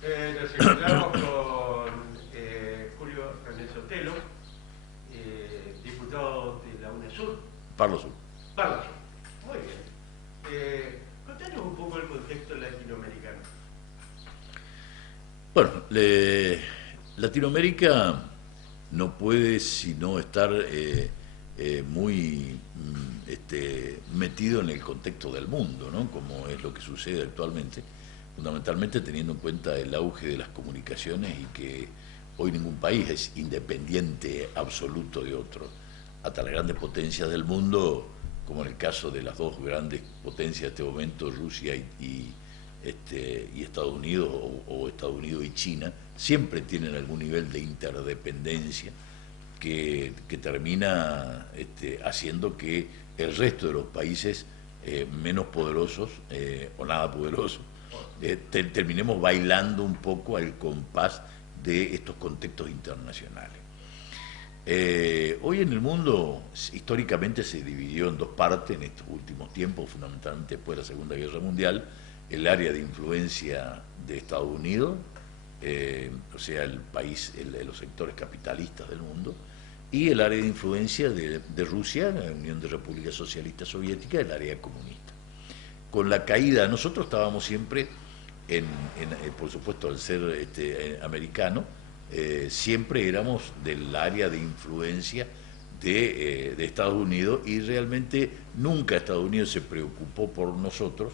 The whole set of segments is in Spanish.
Nos encontramos con Julio René Sotelo, diputado de la UNESUR. Parlo Sur. Parla Sur. Muy bien. Contanos un poco el contexto latinoamericano. Bueno, Latinoamérica no puede sino estar muy metido en el contexto del mundo, ¿no? Como es lo que sucede actualmente, fundamentalmente teniendo en cuenta el auge de las comunicaciones y que hoy ningún país es independiente absoluto de otro. Hasta las grandes potencias del mundo, como en el caso de las dos grandes potencias de este momento, Rusia y Estados Unidos, o Estados Unidos y China, siempre tienen algún nivel de interdependencia que termina haciendo que el resto de los países menos poderosos o nada poderosos terminemos bailando un poco al compás de estos contextos internacionales. Hoy en el mundo históricamente se dividió en dos partes en estos últimos tiempos, fundamentalmente después de la Segunda Guerra Mundial: el área de influencia de Estados Unidos, o sea, el país, los sectores capitalistas del mundo, y el área de influencia de Rusia, la Unión de Repúblicas Socialistas Soviéticas, el área comunista. Con la caída, nosotros estábamos siempre, por supuesto, al ser americano, siempre éramos del área de influencia de Estados Unidos, y realmente nunca Estados Unidos se preocupó por nosotros,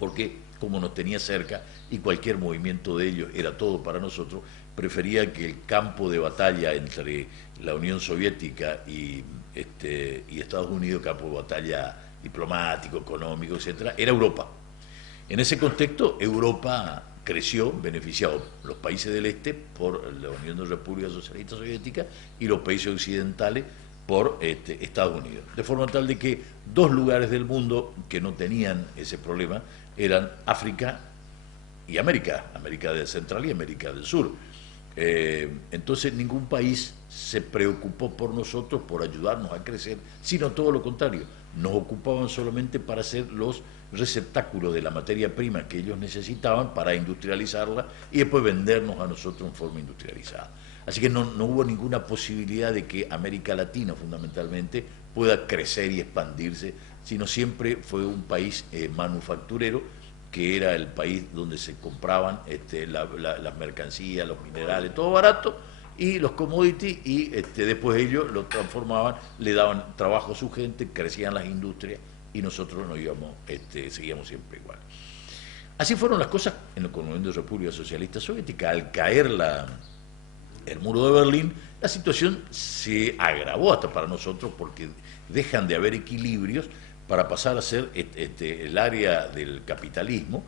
porque como nos tenía cerca y cualquier movimiento de ellos era todo para nosotros, prefería que el campo de batalla entre la Unión Soviética y Estados Unidos, campo de batalla diplomático, económico, etcétera, era Europa. En ese contexto, Europa creció, beneficiado los países del este por la Unión de Repúblicas Socialistas Soviéticas y los países occidentales por Estados Unidos. De forma tal de que dos lugares del mundo que no tenían ese problema eran África y América del Central y América del Sur. Entonces ningún país se preocupó por nosotros, por ayudarnos a crecer, sino todo lo contrario. Nos ocupaban solamente para ser los receptáculos de la materia prima que ellos necesitaban para industrializarla y después vendernos a nosotros en forma industrializada. Así que no hubo ninguna posibilidad de que América Latina fundamentalmente pueda crecer y expandirse, sino siempre fue un país manufacturero, que era el país donde se compraban las mercancías, los minerales, todo barato, y los commodities, y después ellos lo transformaban, le daban trabajo a su gente, crecían las industrias, y nosotros nos íbamos, seguíamos siempre igual. Así fueron las cosas con la Unión de República Socialista Soviética. Al caer el muro de Berlín, la situación se agravó hasta para nosotros, porque dejan de haber equilibrios para pasar a ser el área del capitalismo,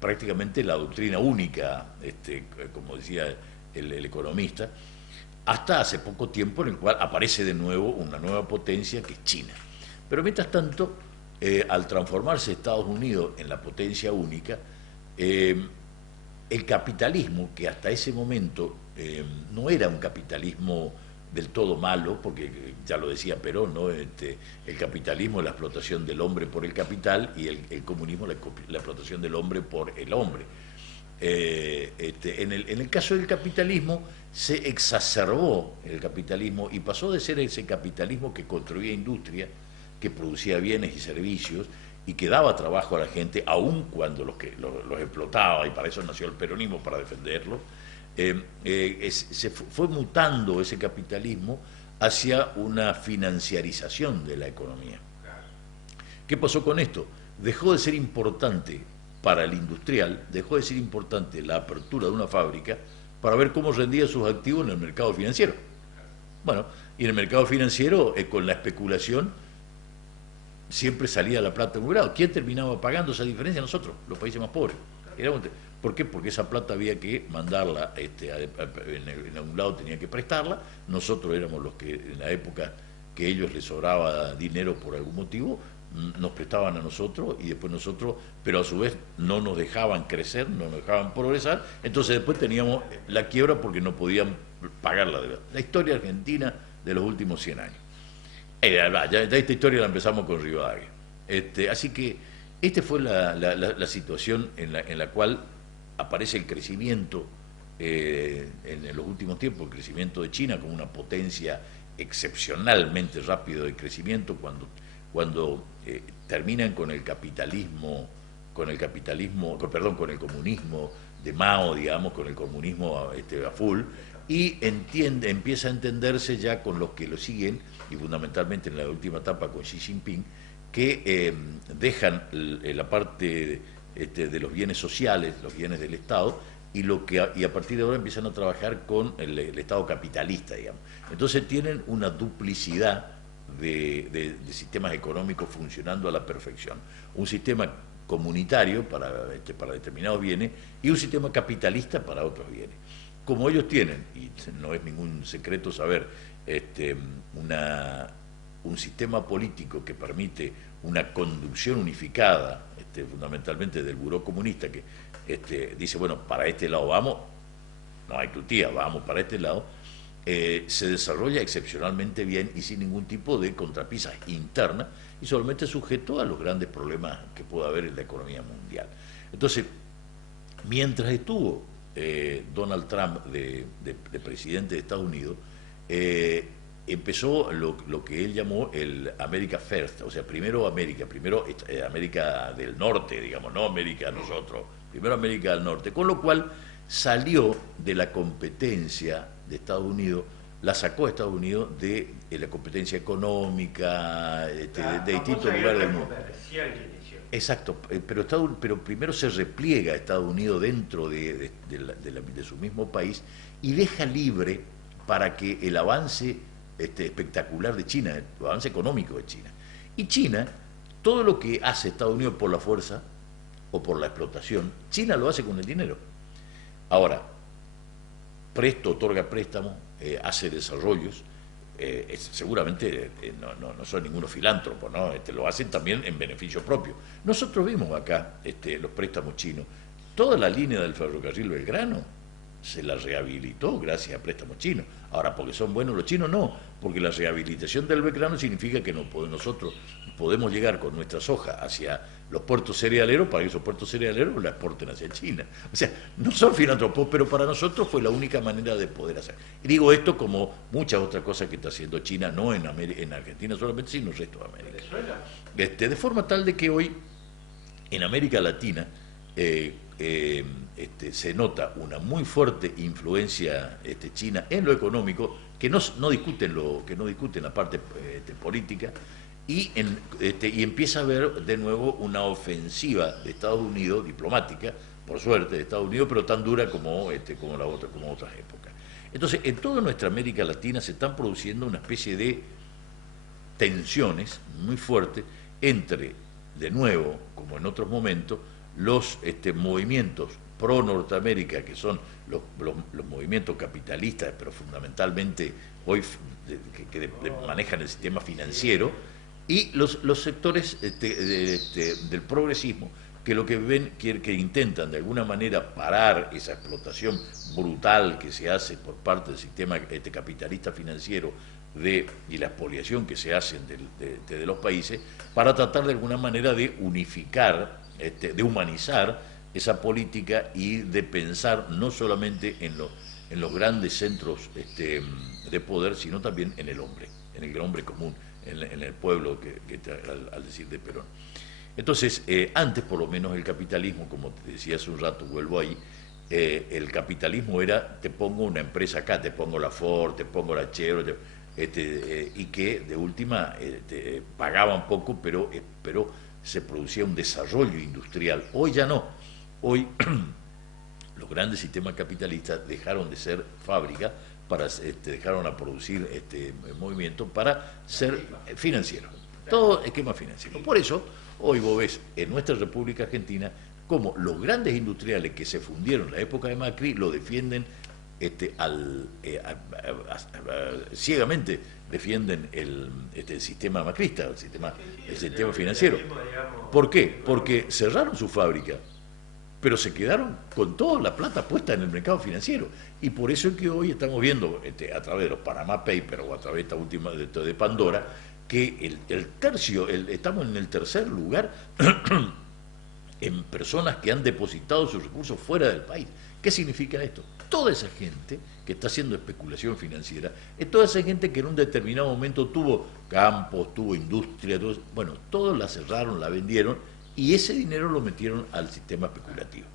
prácticamente la doctrina única, como decía el economista, hasta hace poco tiempo, en el cual aparece de nuevo una nueva potencia, que es China. Pero mientras tanto, al transformarse Estados Unidos en la potencia única, el capitalismo, que hasta ese momento no era un capitalismo del todo malo, porque ya lo decía Perón, ¿no? El capitalismo es la explotación del hombre por el capital, y el comunismo la explotación del hombre por el hombre. En el caso del capitalismo, se exacerbó el capitalismo y pasó de ser ese capitalismo que construía industria, que producía bienes y servicios y que daba trabajo a la gente, aun cuando los explotaba, y para eso nació el peronismo, para defenderlo. Se fue mutando ese capitalismo hacia una financiarización de la economía. ¿Qué pasó con esto? Dejó de ser importante para el industrial, dejó de ser importante la apertura de una fábrica para ver cómo rendía sus activos en el mercado financiero. Bueno, y en el mercado financiero, con la especulación, siempre salía la plata muy grado. ¿Quién terminaba pagando esa diferencia? Nosotros, los países más pobres. ¿Por qué? Porque esa plata había que mandarla, en algún lado tenía que prestarla. Nosotros éramos los que, en la época que a ellos les sobraba dinero por algún motivo, nos prestaban a nosotros, y después nosotros, pero a su vez no nos dejaban crecer, no nos dejaban progresar. Entonces después teníamos la quiebra porque no podían pagar la deuda. La historia argentina de los últimos 100 años. Ya esta historia la empezamos con Rivadavia. Así que esta fue la situación en la cual aparece el crecimiento en los últimos tiempos, el crecimiento de China como una potencia excepcionalmente rápido de crecimiento cuando terminan con el capitalismo, con el comunismo de Mao, digamos, con el comunismo a full, y empieza a entenderse ya con los que lo siguen, y fundamentalmente en la última etapa con Xi Jinping, que dejan la parte de los bienes sociales, los bienes del Estado, y a partir de ahora empiezan a trabajar con el Estado capitalista, digamos. Entonces tienen una duplicidad de sistemas económicos funcionando a la perfección. Un sistema comunitario para determinados bienes y un sistema capitalista para otros bienes. Como ellos tienen, y no es ningún secreto saber, un sistema político que permite una conducción unificada, fundamentalmente del buró comunista, que dice, bueno, para este lado vamos, no hay tutía, vamos para este lado, se desarrolla excepcionalmente bien y sin ningún tipo de contrapisas internas y solamente sujeto a los grandes problemas que pueda haber en la economía mundial. Entonces, mientras estuvo Donald Trump de presidente de Estados Unidos, empezó lo que él llamó el America First, o sea, primero América del Norte, digamos, no América nosotros, primero América del Norte, con lo cual salió de la competencia de Estados Unidos, la sacó a Estados Unidos de la competencia económica, de distintos lugares del mundo. Exacto, pero primero se repliega a Estados Unidos dentro de su mismo país y deja libre para que el avance espectacular de China, el avance económico de China. Y China, todo lo que hace Estados Unidos por la fuerza o por la explotación, China lo hace con el dinero. Ahora, otorga préstamos, hace desarrollos, seguramente no son ningunos filántropos, ¿no? Lo hacen también en beneficio propio. Nosotros vimos acá los préstamos chinos, toda la línea del ferrocarril Belgrano se la rehabilitó gracias a préstamos chinos. Ahora, porque son buenos los chinos, no, porque la rehabilitación del Belgrano significa que nosotros podemos llegar con nuestra soja hacia los puertos cerealeros para que esos puertos cerealeros la exporten hacia China. O sea, no son filántropos, pero para nosotros fue la única manera de poder hacer. Y digo esto como muchas otras cosas que está haciendo China, no en Argentina solamente, sino en el resto de América. De forma tal de que hoy en América Latina se nota una muy fuerte influencia china en lo económico, que no discuten la parte política, y empieza a haber de nuevo una ofensiva de Estados Unidos, diplomática, por suerte, de Estados Unidos, pero tan dura como otras épocas. Entonces, en toda nuestra América Latina se están produciendo una especie de tensiones muy fuertes entre, de nuevo, como en otros momentos, los movimientos pro Norteamérica, que son los movimientos capitalistas, pero fundamentalmente hoy que manejan el sistema financiero, y los sectores del progresismo, que lo que ven, que intentan de alguna manera parar esa explotación brutal que se hace por parte del sistema capitalista financiero y la expoliación que se hacen de los países, para tratar de alguna manera de unificar, de humanizar esa política y de pensar no solamente en los grandes centros de poder, sino también en el hombre común, en el pueblo, al decir de Perón. Entonces, antes por lo menos el capitalismo, como te decía hace un rato, vuelvo ahí, el capitalismo era, te pongo una empresa acá, te pongo la Ford, te pongo la Chevrolet, y que de última pagaban poco, pero se producía un desarrollo industrial. Hoy ya no. Hoy los grandes sistemas capitalistas dejaron de ser fábricas, dejaron a producir movimientos para ser financieros. Todo esquema financiero. Por eso, hoy vos ves en nuestra República Argentina como los grandes industriales que se fundieron en la época de Macri lo defienden ciegamente, defienden el sistema macrista, el sistema financiero. ¿Por qué? Porque cerraron su fábrica, pero se quedaron con toda la plata puesta en el mercado financiero. Y por eso es que hoy estamos viendo, a través de los Panama Papers o a través de esta última de Pandora, que estamos en el tercer lugar en personas que han depositado sus recursos fuera del país. ¿Qué significa esto? Toda esa gente que está haciendo especulación financiera es toda esa gente que en un determinado momento tuvo campos, tuvo industria, bueno, todos la cerraron, la vendieron y ese dinero lo metieron al sistema especulativo.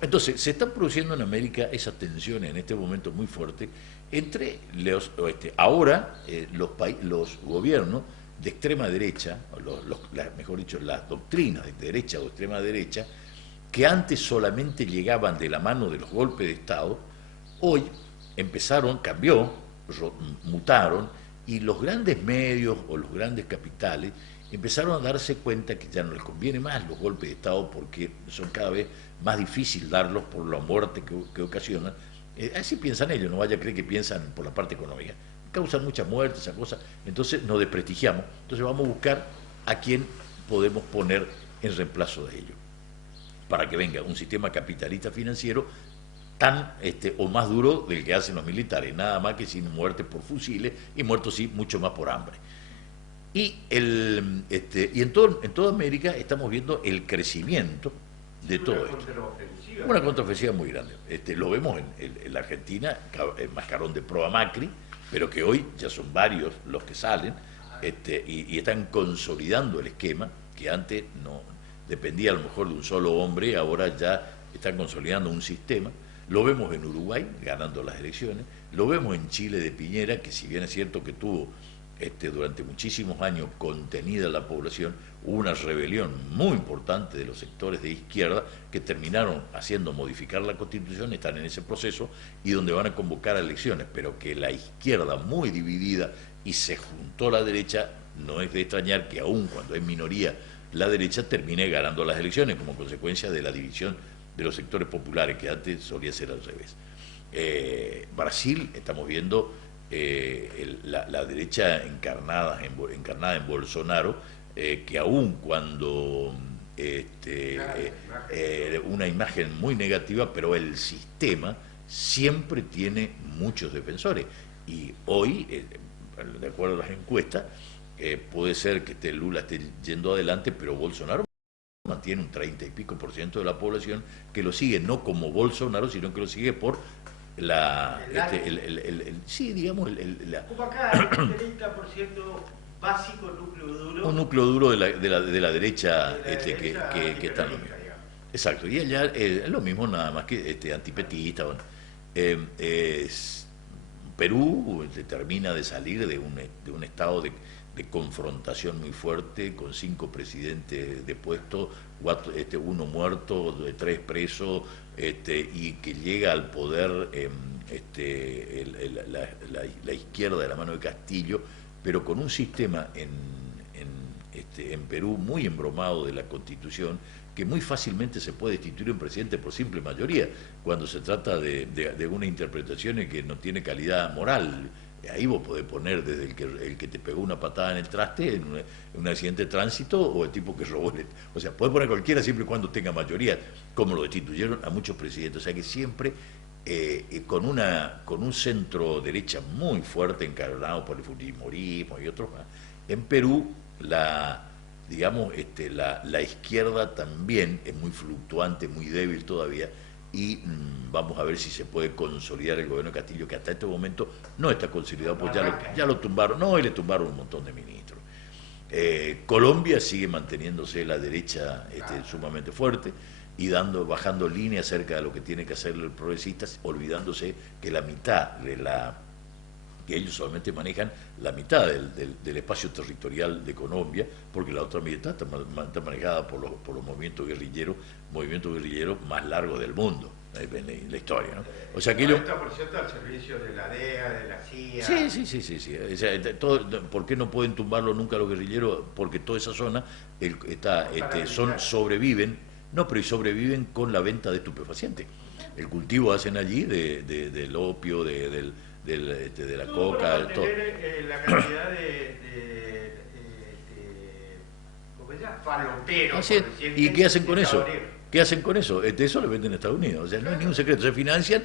Entonces, se están produciendo en América esas tensiones en este momento muy fuertes entre ahora los gobiernos de extrema derecha, mejor dicho, las doctrinas de derecha o extrema derecha, que antes solamente llegaban de la mano de los golpes de Estado, hoy mutaron, y los grandes medios o los grandes capitales empezaron a darse cuenta que ya no les conviene más los golpes de Estado porque son cada vez más difícil darlos por la muerte que ocasionan. Así piensan ellos, no vaya a creer que piensan por la parte económica. Causan mucha muerte, esa cosa, entonces nos desprestigiamos. Entonces vamos a buscar a quién podemos poner en reemplazo de ello, para que venga un sistema capitalista financiero tan o más duro del que hacen los militares, nada más que sin muerte por fusiles y muertos sí mucho más por hambre. Y en toda América estamos viendo el crecimiento de todo esto. Una contraofensiva muy grande. Lo vemos en la Argentina, el mascarón de pro a Macri, pero que hoy ya son varios los que salen y están consolidando el esquema que antes no dependía a lo mejor de un solo hombre, ahora ya están consolidando un sistema. Lo vemos en Uruguay ganando las elecciones, lo vemos en Chile de Piñera, que si bien es cierto que tuvo durante muchísimos años contenida la población, hubo una rebelión muy importante de los sectores de izquierda que terminaron haciendo modificar la Constitución, están en ese proceso y donde van a convocar a elecciones, pero que la izquierda muy dividida y se juntó la derecha, no es de extrañar que aún cuando hay minoría la derecha termine ganando las elecciones como consecuencia de la división de los sectores populares, que antes solía ser al revés. Brasil, estamos viendo la derecha encarnada en Bolsonaro, que aún cuando una imagen muy negativa, pero el sistema siempre tiene muchos defensores. Y hoy, de acuerdo a las encuestas, puede ser que Lula esté yendo adelante, pero Bolsonaro mantiene un 30 y pico por ciento de la población que lo sigue, no como Bolsonaro, sino que lo sigue por sí, digamos, como acá hay un 30% básico, núcleo duro. Un núcleo duro de la derecha, que está en lo mismo. Exacto, y allá es lo mismo, nada más que antipetista. Bueno. Perú termina de salir de un estado de confrontación muy fuerte, con 5 presidentes depuestos, 1 muerto, 3 presos, y que llega al poder la izquierda de la mano de Castillo, pero con un sistema en Perú muy embromado de la Constitución, que muy fácilmente se puede destituir un presidente por simple mayoría, cuando se trata de una interpretación que no tiene calidad moral. Ahí vos podés poner desde el que te pegó una patada en el traste en un accidente de tránsito, o el tipo que robó o sea, podés poner cualquiera siempre y cuando tenga mayoría, como lo destituyeron a muchos presidentes. O sea que siempre con un centro derecha muy fuerte, encarnado por el fujimorismo y otros más. En Perú digamos, la izquierda también es muy fluctuante, muy débil todavía, y vamos a ver si se puede consolidar el gobierno de Castillo, que hasta este momento no está consolidado, pues ya lo tumbaron, y le tumbaron un montón de ministros. Colombia sigue manteniéndose la derecha sumamente fuerte y bajando línea acerca de lo que tiene que hacer los progresistas, olvidándose que la mitad que ellos solamente manejan la mitad del espacio territorial de Colombia, porque la otra mitad está manejada por los movimientos guerrilleros más largos del mundo en la historia, ¿no? O sea que ellos... 90% al servicio de la DEA, de la CIA. Sí. O sea, ¿por qué no pueden tumbarlo nunca los guerrilleros? Porque toda esa zona sobreviven, pero sobreviven con la venta de estupefacientes. El cultivo hacen allí del opio, de la coca, del todo. La cantidad ¿cómo se llama? Faloperos. ¿Y qué hacen con eso? ¿Qué hacen con eso? Eso lo venden a Estados Unidos. O sea, no es ningún secreto. Se financian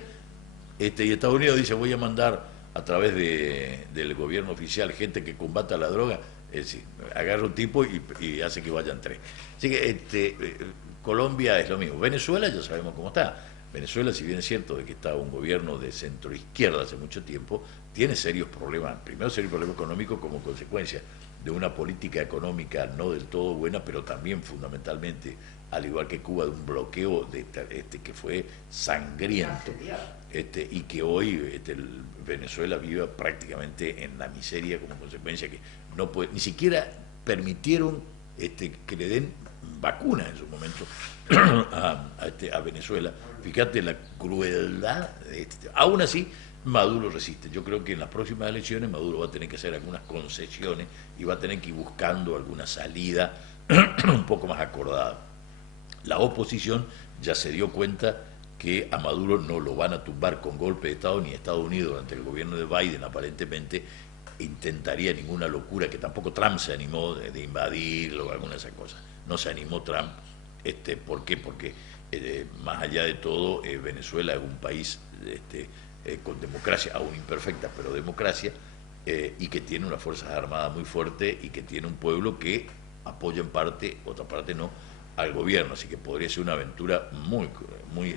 y Estados Unidos dice: voy a mandar a través del gobierno oficial gente que combata la droga. Es decir, agarra un tipo y hace que vayan 3. Así que Colombia es lo mismo. Venezuela ya sabemos cómo está. Venezuela, si bien es cierto de que está un gobierno de centro izquierda hace mucho tiempo, tiene serios problemas. Primero, serios problemas económicos como consecuencia de una política económica no del todo buena, pero también fundamentalmente, al igual que Cuba, de un bloqueo que fue sangriento, y que hoy Venezuela vive prácticamente en la miseria como consecuencia que no puede, ni siquiera permitieron que le den vacunas en su momento a Venezuela. Fíjate la crueldad. Aún así, Maduro resiste. Yo creo que en las próximas elecciones Maduro va a tener que hacer algunas concesiones y va a tener que ir buscando alguna salida un poco más acordada. La oposición ya se dio cuenta que a Maduro no lo van a tumbar con golpe de Estado, ni Estados Unidos durante el gobierno de Biden aparentemente intentaría ninguna locura, que tampoco Trump se animó de invadirlo o alguna de esas cosas. No se animó Trump. ¿Por qué? Porque más allá de todo, Venezuela es un país con democracia, aún imperfecta, pero democracia, y que tiene unas fuerzas armadas muy fuertes y que tiene un pueblo que apoya en parte, otra parte no, al gobierno. Así que podría ser una aventura muy,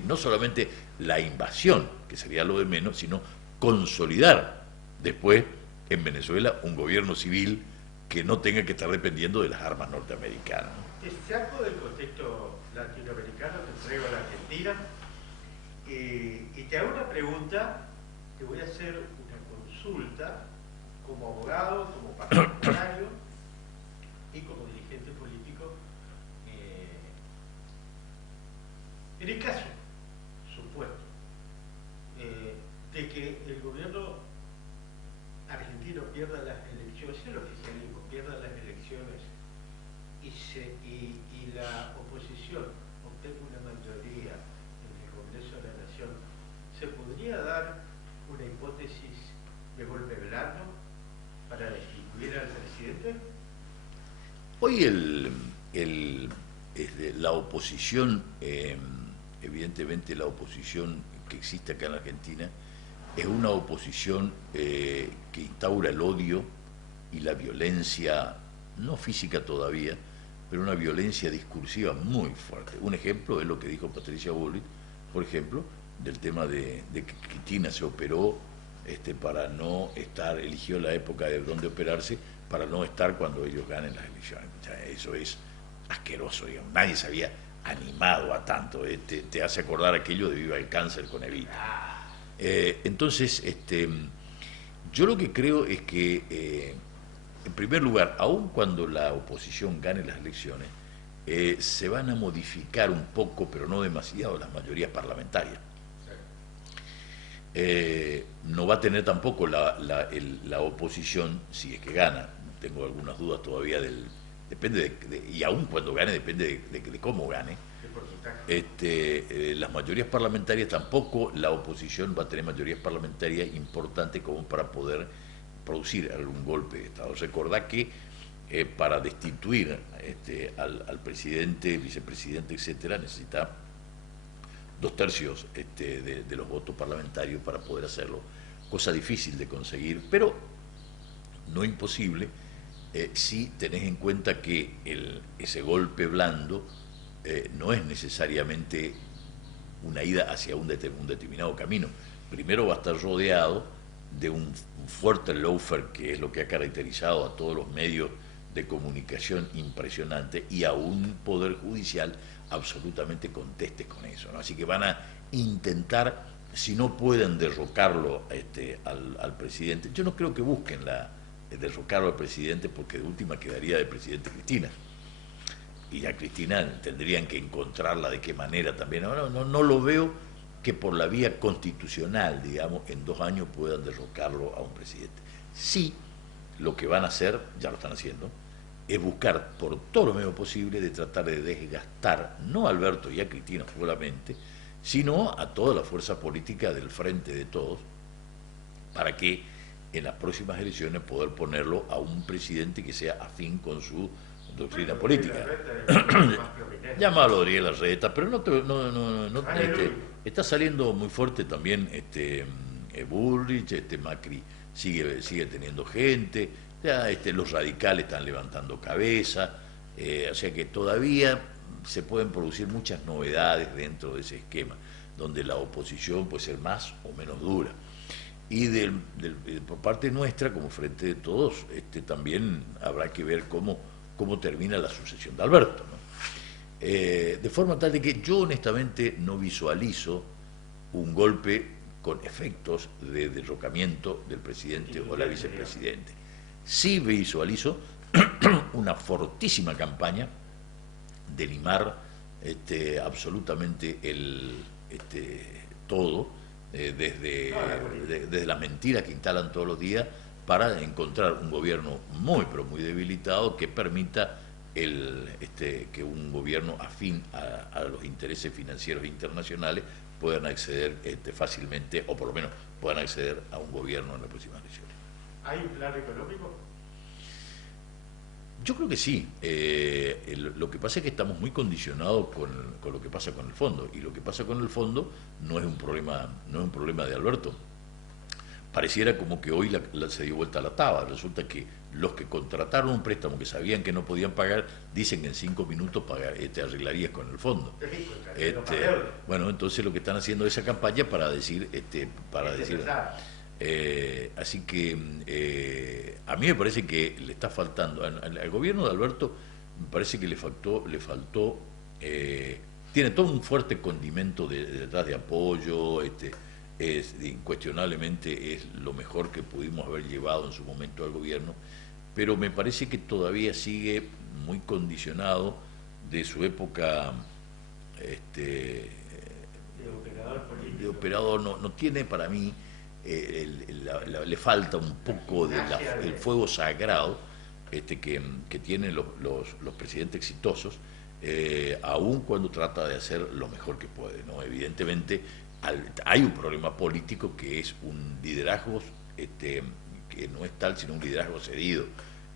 no solamente la invasión, que sería lo de menos, sino consolidar después en Venezuela un gobierno civil que no tenga que estar dependiendo de las armas norteamericanas. Te saco del contexto latinoamericano, te traigo a la Argentina y te hago una pregunta, te voy a hacer una consulta como abogado, como parlamentario y como dirigente político. En el caso supuesto de que el gobierno argentino pierda las elecciones, el oficialismo pierda las elecciones y la oposición obtenga una mayoría en el Congreso de la Nación, ¿se podría dar una hipótesis de golpe blando para destituir al presidente? Hoy la oposición, evidentemente la oposición que existe acá en la Argentina, es una oposición que instaura el odio y la violencia, no física todavía, pero una violencia discursiva muy fuerte. Un ejemplo es lo que dijo Patricia Bullrich, por ejemplo, del tema de que Cristina se operó para no estar, eligió la época de donde operarse, para no estar cuando ellos ganen las elecciones. O sea, eso es asqueroso, digamos. Nadie se había animado a tanto. Te hace acordar aquello de Viva el Cáncer con Evita. Entonces, yo lo que creo es que, en primer lugar, aun cuando la oposición gane las elecciones, se van a modificar un poco, pero no demasiado, las mayorías parlamentarias. No va a tener tampoco la oposición, si es que gana, tengo algunas dudas todavía depende y aun cuando gane, depende de cómo gane. Las mayorías parlamentarias tampoco, la oposición va a tener mayorías parlamentarias importantes como para poder producir algún golpe de Estado. Recordá que para destituir al presidente, vicepresidente, etcétera, necesita 2/3 de los votos parlamentarios para poder hacerlo, cosa difícil de conseguir, pero no imposible si tenés en cuenta que ese golpe blando no es necesariamente una ida hacia un determinado camino. Primero va a estar rodeado de un fuerte lawfare, que es lo que ha caracterizado a todos los medios de comunicación impresionante, y a un poder judicial absolutamente conteste con eso, ¿no? Así que van a intentar, si no pueden derrocarlo al presidente, yo no creo que busquen derrocarlo al presidente, porque de última quedaría de presidente Cristina. Y a Cristina tendrían que encontrarla de qué manera también. No lo veo que por la vía constitucional, digamos, en 2 años puedan derrocarlo a un presidente. Sí, lo que van a hacer, ya lo están haciendo, es buscar por todo lo menos posible de tratar de desgastar, no a Alberto y a Cristina solamente, sino a toda la fuerza política del Frente de Todos, para que en las próximas elecciones poder ponerlo a un presidente que sea afín con su doctrina política. Llámalo Ariel Larreta, pero está saliendo muy fuerte también Bullrich, Macri sigue teniendo gente, ya los radicales están levantando cabeza, o sea que todavía se pueden producir muchas novedades dentro de ese esquema, donde la oposición puede ser más o menos dura. Y por parte nuestra, como Frente de Todos, también habrá que ver cómo termina la sucesión de Alberto, ¿no? De forma tal de que yo honestamente no visualizo un golpe con efectos de derrocamiento del presidente o la vicepresidente. Sí visualizo una fortísima campaña de limar absolutamente todo, desde las mentiras que instalan todos los días, para encontrar un gobierno muy, pero muy debilitado que permita que un gobierno afín a los intereses financieros internacionales puedan acceder fácilmente, o por lo menos puedan acceder a un gobierno en las próximas elecciones. ¿Hay un plan económico? Yo creo que sí. Lo que pasa es que estamos muy condicionados con lo que pasa con el fondo, y lo que pasa con el fondo no es un problema de Alberto. Pareciera como que hoy se dio vuelta la taba. Resulta que los que contrataron un préstamo que sabían que no podían pagar, dicen que en 5 minutos arreglarías con el fondo. Bueno, entonces lo que están haciendo es esa campaña para decir, así que a mí me parece que le está faltando al gobierno de Alberto, me parece que le faltó tiene todo un fuerte condimento detrás de apoyo, incuestionablemente es lo mejor que pudimos haber llevado en su momento al gobierno, pero me parece que todavía sigue muy condicionado de su época de operador político. De operador, no tiene para mí, le falta un poco del fuego sagrado que tienen los presidentes exitosos, aun cuando trata de hacer lo mejor que puede, ¿no? Evidentemente hay un problema político que es un liderazgo que no es tal, sino un liderazgo cedido.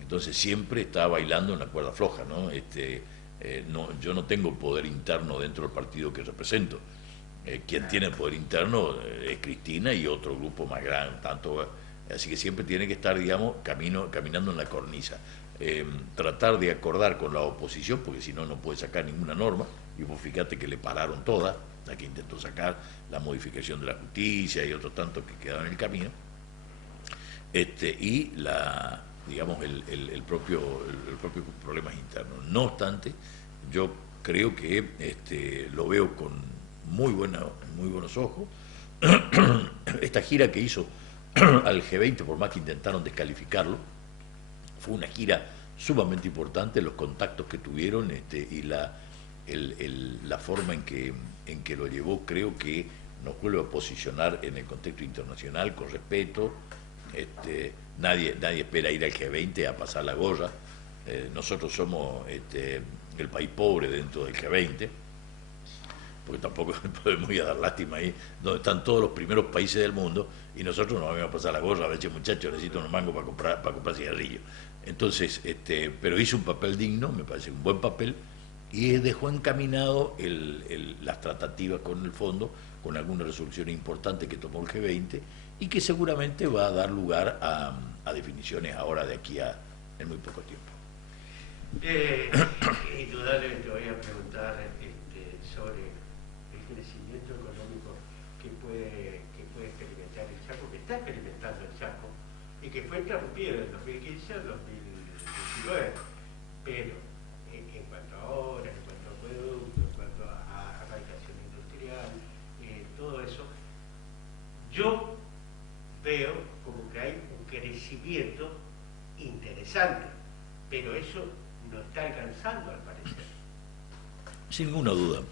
Entonces siempre está bailando en la cuerda floja, ¿no? Yo no tengo poder interno dentro del partido que represento. Quien tiene el poder interno es Cristina y otro grupo más grande, así que siempre tiene que estar, digamos, caminando en la cornisa. Tratar de acordar con la oposición, porque si no, no puede sacar ninguna norma, y vos fíjate que le pararon todas, la que intentó sacar la modificación de la justicia y otros tantos que quedaron en el camino, y digamos el propio problemas internos. No obstante, yo creo que lo veo con muy buenos ojos. Esta gira que hizo al G20, por más que intentaron descalificarlo, fue una gira sumamente importante. Los contactos que tuvieron y la forma en que lo llevó, creo que nos vuelve a posicionar en el contexto internacional con respeto. Nadie espera ir al G20 a pasar la gorra. Nosotros somos el país pobre dentro del G20, porque tampoco podemos ir a dar lástima ahí, donde están todos los primeros países del mundo, y nosotros nos vamos a pasar la gorra, a ver, che, muchachos, necesito unos mangos para comprar cigarrillos. Entonces, pero hizo un papel digno, me parece un buen papel, y dejó encaminado las tratativas con el fondo, con algunas resoluciones importantes que tomó el G20, y que seguramente va a dar lugar a definiciones ahora de aquí en muy poco tiempo. Indudablemente voy a preguntar sobre el crecimiento económico que puede experimentar el Chaco, que está experimentando el Chaco, y que fue interrumpido en 2015 al 2019, pero en cuanto a obras, en cuanto a acueducto, en cuanto a radicación industrial, todo eso, yo veo como que hay un crecimiento interesante, pero eso no está alcanzando al parecer. Sin ninguna duda.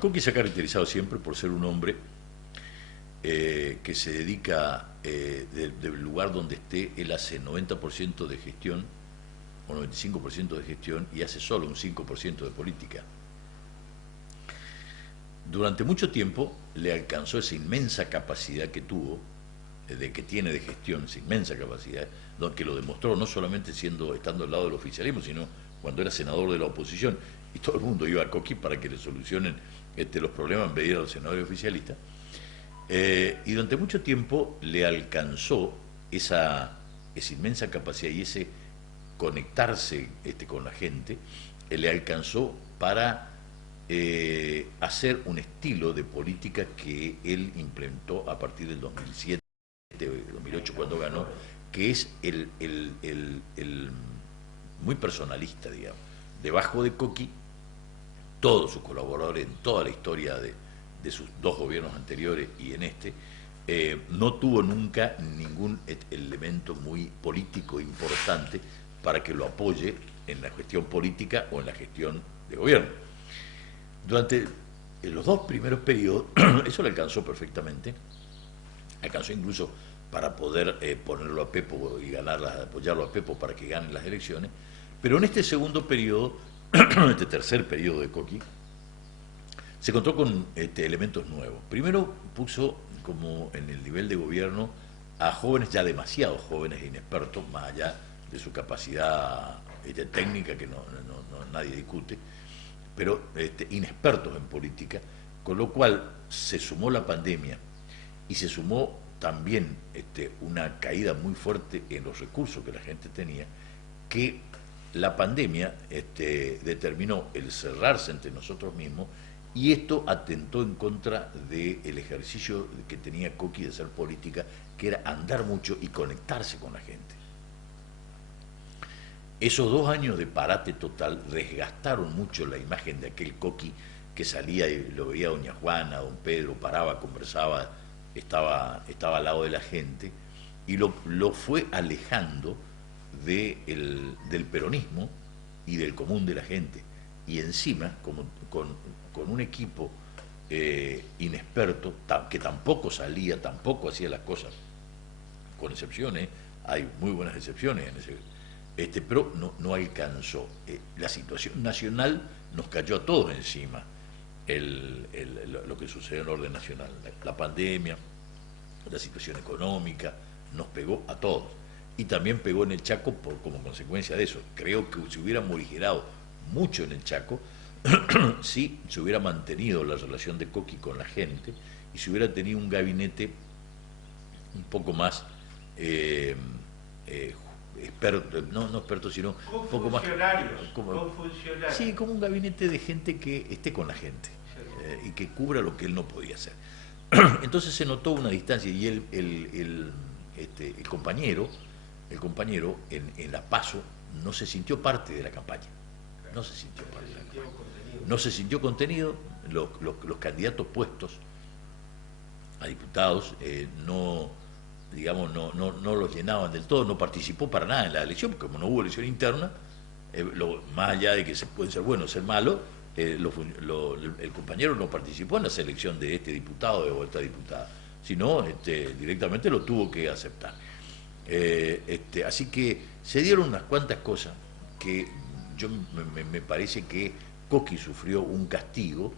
Coqui se ha caracterizado siempre por ser un hombre que se dedica, del lugar donde esté, él hace 90% de gestión o 95% de gestión y hace solo un 5% de política. Durante mucho tiempo le alcanzó esa inmensa capacidad que tuvo, que tiene de gestión, esa inmensa capacidad, que lo demostró no solamente estando al lado del oficialismo, sino cuando era senador de la oposición, y todo el mundo iba a Coqui para que le solucionen los problemas en vez de ir a los senadores oficialistas. Y durante mucho tiempo le alcanzó esa inmensa capacidad y ese conectarse con la gente, le alcanzó para hacer un estilo de política que él implementó a partir del 2007, 2008 cuando ganó, que es el muy personalista, digamos. Debajo de Coqui, todos sus colaboradores en toda la historia de sus dos gobiernos anteriores y en este, no tuvo nunca ningún elemento muy político importante para que lo apoye en la gestión política o en la gestión de gobierno. Durante los dos primeros periodos, eso le alcanzó perfectamente, alcanzó incluso para poder ponerlo a Pepo y apoyarlo a Pepo para que gane las elecciones, pero en este segundo periodo, este tercer periodo de Coqui, se encontró con elementos nuevos. Primero puso como en el nivel de gobierno a jóvenes, ya demasiado jóvenes e inexpertos, más allá de su capacidad técnica que nadie discute, pero inexpertos en política, con lo cual se sumó la pandemia y se sumó también una caída muy fuerte en los recursos que la gente tenía, que la pandemia determinó el cerrarse entre nosotros mismos, y esto atentó en contra del ejercicio que tenía Coqui de hacer política, que era andar mucho y conectarse con la gente. Esos 2 años de parate total desgastaron mucho la imagen de aquel Coqui que salía y lo veía a doña Juana, a don Pedro, paraba, conversaba, estaba al lado de la gente, y lo fue alejando del peronismo y del común de la gente. Y encima, con un equipo inexperto, que tampoco salía, tampoco hacía las cosas, con excepciones, hay muy buenas excepciones en ese, pero no alcanzó. La situación nacional nos cayó a todos encima, lo que sucede en el orden nacional, la pandemia, la situación económica, nos pegó a todos. Y también pegó en el Chaco como consecuencia de eso. Creo que se hubiera morigerado mucho en el Chaco si se hubiera mantenido la relación de Coqui con la gente y se hubiera tenido un gabinete un poco más experto, no experto, sino un poco más con funcionarios. Sí, como un gabinete de gente que esté con la gente y que cubra lo que él no podía hacer. Entonces se notó una distancia, y el compañero en la PASO no se sintió parte de la campaña. No se sintió parte de la campaña. No se sintió contenido. Los candidatos puestos a diputados no los llenaban del todo, no participó para nada en la elección, porque como no hubo elección interna, más allá de que se puede ser bueno o ser malo, el compañero no participó en la selección de este diputado o esta diputada, sino directamente lo tuvo que aceptar. Así que se dieron unas cuantas cosas que me parece que Coqui sufrió un castigo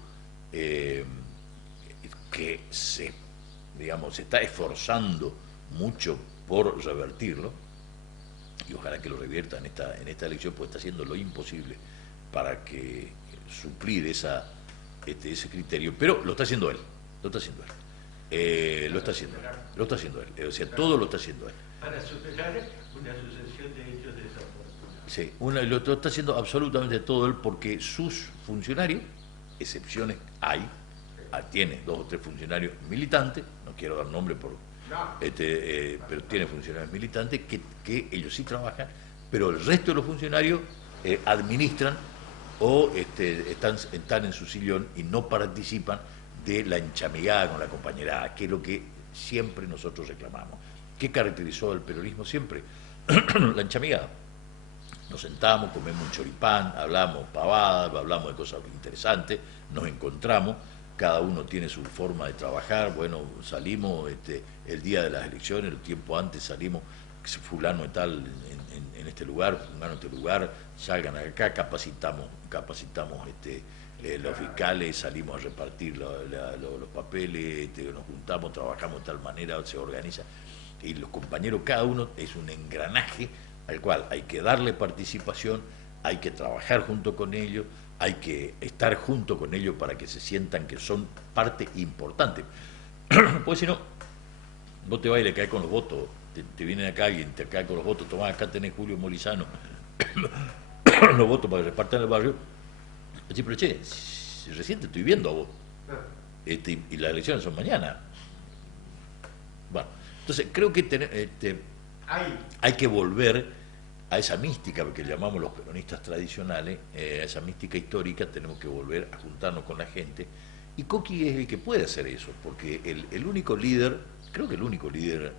que se está esforzando mucho por revertirlo, y ojalá que lo revierta en esta elección, pues está haciendo lo imposible para que suplir ese criterio, pero lo está haciendo él, lo está haciendo él, o sea, todo lo está haciendo él. Para superar una sucesión de hechos desafortunados. Sí, lo está haciendo absolutamente todo él, porque sus funcionarios, excepciones hay, tiene 2 o 3 funcionarios militantes, no quiero dar nombre pero tiene funcionarios militantes que ellos sí trabajan, pero el resto de los funcionarios administran o están en su sillón y no participan de la enchamigada con la compañerada, que es lo que siempre nosotros reclamamos. ¿Qué caracterizó al peronismo siempre? La enchamigada. Nos sentamos, comemos un choripán, hablamos pavadas, hablamos de cosas interesantes, nos encontramos, cada uno tiene su forma de trabajar. Bueno, salimos el día de las elecciones, el tiempo antes salimos, fulano y tal en este lugar, fulano en este lugar, salgan acá, capacitamos los fiscales, salimos a repartir los papeles, nos juntamos, trabajamos de tal manera, se organiza, y los compañeros, cada uno es un engranaje al cual hay que darle participación, hay que trabajar junto con ellos, hay que estar junto con ellos para que se sientan que son parte importante. Pues si no, vos te vas y le caes con los votos, te vienen acá alguien, te cae con los votos, tomás, acá tenés Julio Morizano, los votos para que repartan el barrio, Decir, pero che, si recién te estoy viendo a vos, y las elecciones son mañana. Bueno, entonces creo que hay que volver a esa mística que llamamos los peronistas tradicionales, a esa mística histórica. Tenemos que volver a juntarnos con la gente, y Coqui es el que puede hacer eso, porque el único líder, creo que el único líder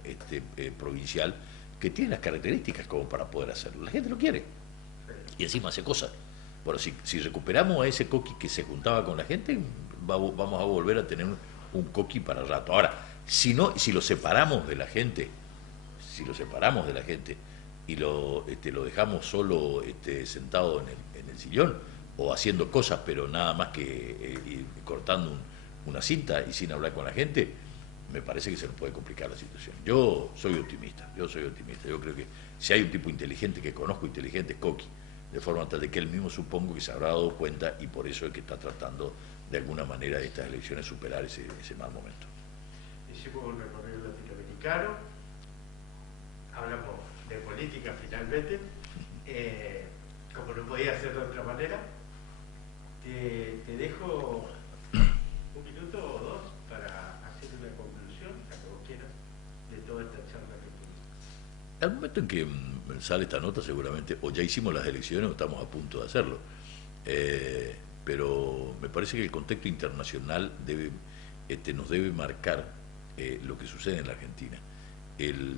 provincial que tiene las características como para poder hacerlo. La gente lo quiere y encima hace cosas. Bueno, si recuperamos a ese Coqui que se juntaba con la gente, vamos a volver a tener un Coqui para rato. Ahora, si lo separamos de la gente, y lo dejamos solo sentado en el sillón, o haciendo cosas pero nada más que cortando una cinta y sin hablar con la gente, me parece que se nos puede complicar la situación. Yo soy optimista. Yo creo que si hay un tipo inteligente que conozco inteligente es Coqui, de forma tal de que él mismo supongo que se habrá dado cuenta, y por eso es que está tratando de alguna manera de estas elecciones superar ese mal momento. Hicimos un recorrido latinoamericano, hablamos de política finalmente, como no podía ser de otra manera. Te dejo un minuto o dos para hacer una conclusión, la que vos quieras, de toda esta charla que tuvimos. Al momento en que sale esta nota, seguramente o ya hicimos las elecciones o estamos a punto de hacerlo, pero me parece que el contexto internacional nos debe marcar lo que sucede en la Argentina.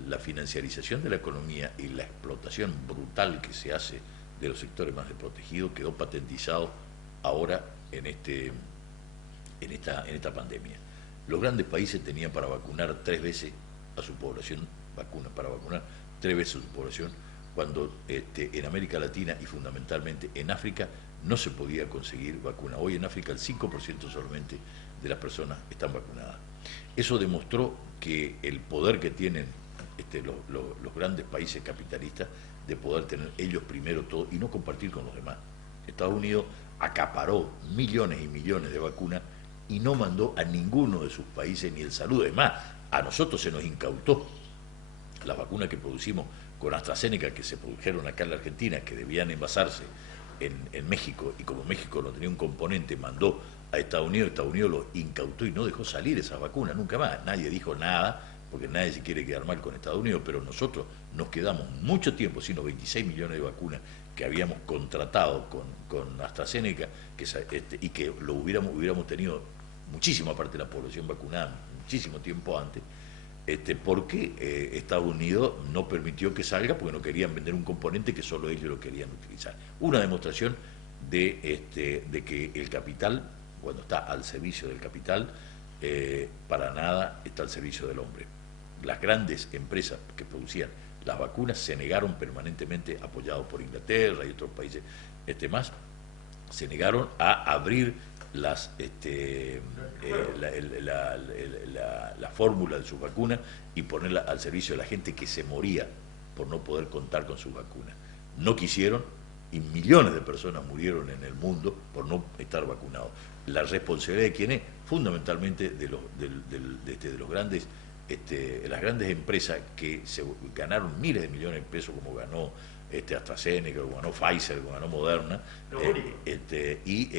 La financiarización de la economía y la explotación brutal que se hace de los sectores más desprotegidos quedó patentizado ahora en esta pandemia. Los grandes países tenían para vacunar 3 veces a su población, cuando en América Latina y fundamentalmente en África no se podía conseguir vacuna. Hoy en África el 5% solamente de las personas están vacunadas. Eso demostró que el poder que tienen los grandes países capitalistas de poder tener ellos primero todo y no compartir con los demás. Estados Unidos acaparó millones y millones de vacunas y no mandó a ninguno de sus países ni el saludo. Es más, a nosotros se nos incautó las vacunas que producimos con AstraZeneca, que se produjeron acá en la Argentina, que debían envasarse en México, y como México no tenía un componente, mandó a Estados Unidos los incautó y no dejó salir esas vacunas nunca más. Nadie dijo nada, porque nadie se quiere quedar mal con Estados Unidos, pero nosotros nos quedamos mucho tiempo sin los 26 millones de vacunas que habíamos contratado con AstraZeneca, y que lo hubiéramos tenido muchísima parte de la población vacunada muchísimo tiempo antes, porque Estados Unidos no permitió que salga, porque no querían vender un componente que solo ellos lo querían utilizar. Una demostración de que el capital, cuando está al servicio del capital, para nada está al servicio del hombre. Las grandes empresas que producían las vacunas se negaron permanentemente, apoyados por Inglaterra y otros países más, se negaron a abrir la fórmula de sus vacunas y ponerla al servicio de la gente que se moría por no poder contar con sus vacunas. No quisieron, y millones de personas murieron en el mundo por no estar vacunados. La responsabilidad de quién es, fundamentalmente de los grandes, las grandes empresas que se ganaron miles de millones de pesos, como ganó AstraZeneca, como ganó Pfizer, como ganó Moderna, y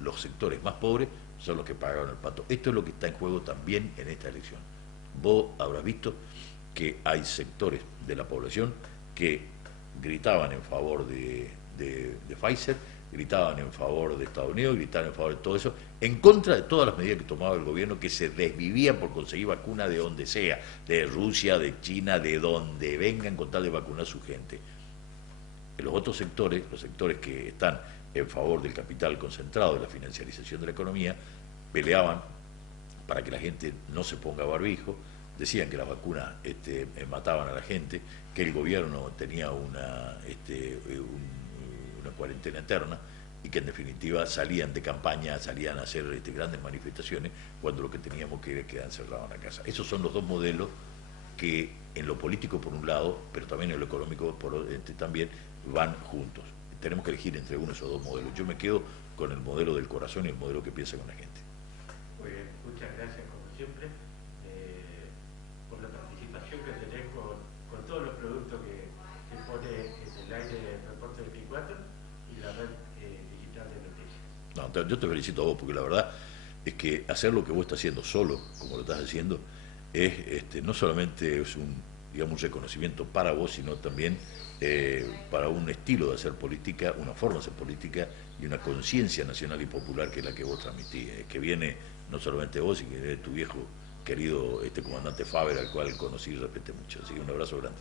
los sectores más pobres son los que pagaron el pato. Esto es lo que está en juego también en esta elección. Vos habrás visto que hay sectores de la población que gritaban en favor de Pfizer, gritaban en favor de Estados Unidos, gritaban en favor de todo eso, en contra de todas las medidas que tomaba el gobierno, que se desvivía por conseguir vacunas de donde sea, de Rusia, de China, de donde vengan, con tal de vacunar a su gente. Los otros sectores, los sectores que están en favor del capital concentrado, de la financiarización de la economía, peleaban para que la gente no se ponga barbijo, decían que las vacunas mataban a la gente, que el gobierno tenía una cuarentena eterna, y que en definitiva salían de campaña, salían a hacer grandes manifestaciones, cuando lo que teníamos que era quedar encerrados en la casa. Esos son los dos modelos que en lo político por un lado, pero también en lo económico también, van juntos. Tenemos que elegir entre uno de esos dos modelos. Yo me quedo con el modelo del corazón y el modelo que piensa con la gente. Muy bien, muchas gracias como siempre por la participación que tenés con todos los productos que pone en el aire el reporte 24 y la red digital. yo te felicito a vos, porque la verdad es que hacer lo que vos estás haciendo solo, como lo estás haciendo, no solamente es un, digamos, un reconocimiento para vos, sino también para un estilo de hacer política, una forma de hacer política y una conciencia nacional y popular que es la que vos transmitís, que viene no solamente de vos, sino que de tu viejo querido comandante Faber, al cual conocí y respeté mucho. Así que un abrazo grande.